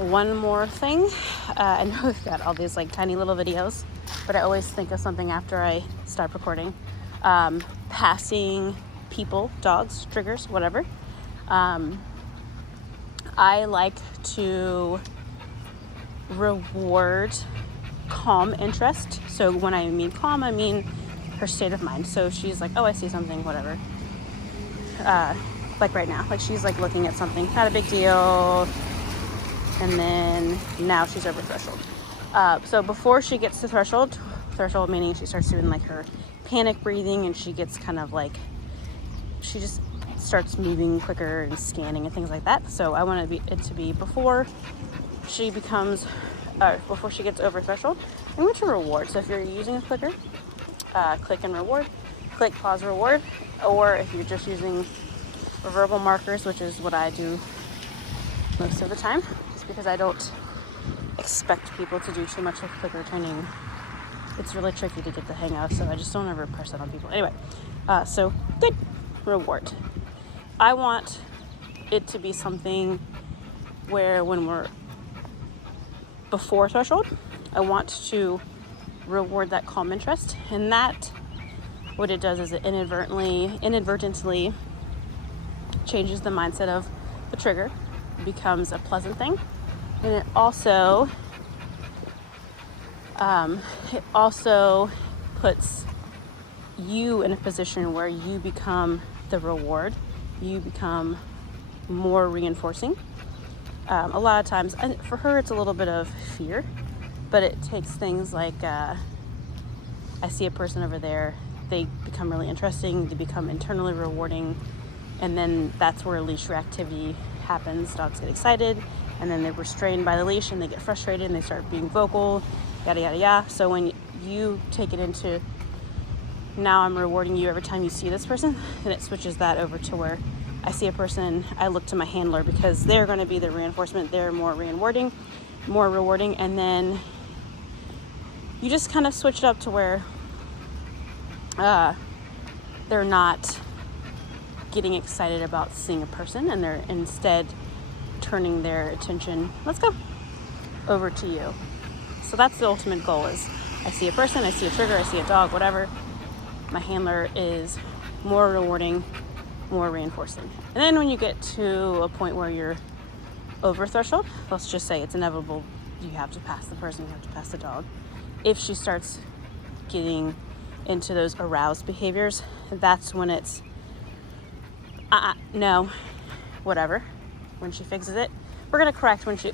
one more thing. I know we've got all these like tiny little videos, but I always think of something after I start recording. Passing people, dogs, triggers, whatever. I like to reward calm interest. So when I mean calm, I mean her state of mind. So she's like, oh, I see something, whatever. Like right now, like she's like looking at something, not a big deal. And then now she's over threshold. So before she gets to threshold meaning she starts doing like her panic breathing, and she gets kind of like, she just starts moving quicker and scanning and things like that. So I want it to be before she gets over threshold. I'm going to reward. So if you're using a clicker, click and reward, click, pause, reward. Or if you're just using verbal markers, which is what I do most of the time, just because I don't expect people to do too much with clicker training. It's really tricky to get the hang of, so I just don't ever press it on people. Anyway, so good, reward. I want it to be something where when we're before threshold, I want to reward that calm interest, and that, what it does is it inadvertently changes the mindset of the trigger. It becomes a pleasant thing, and it also puts you in a position where you become the reward. You become more reinforcing. A lot of times, and for her it's a little bit of fear, but it takes things like, I see a person over there, they become really interesting, they become internally rewarding, and then that's where leash reactivity happens. Dogs get excited, and then they're restrained by the leash, and they get frustrated, and they start being vocal, yada, yada, yada. So when you take it into, now I'm rewarding you every time you see this person, then it switches that over to where I see a person, I look to my handler, because they're going to be the reinforcement. They're more rewarding, and then you just kind of switch it up to where they're not getting excited about seeing a person, and they're instead turning their attention, let's go, over to you. So that's the ultimate goal. Is I see a person, I see a trigger, I see a dog, whatever, my handler is more rewarding, more reinforcing. And then when you get to a point where you're over threshold, let's just say it's inevitable, you have to pass the person, you have to pass the dog. If she starts getting into those aroused behaviors, that's when it's no, whatever. When she fixes it, we're gonna correct when she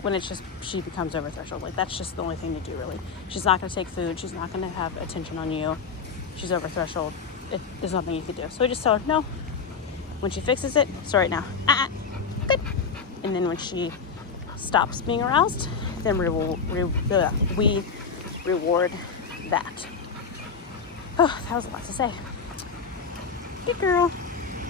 becomes over threshold. Like, that's just the only thing to do, really. She's not gonna take food, she's not gonna have attention on you, she's over threshold. There's nothing you can do. So we just tell her no. When she fixes it, so right now, good. And then when she stops being aroused, then we reward that. Oh, that was a lot to say. Good girl.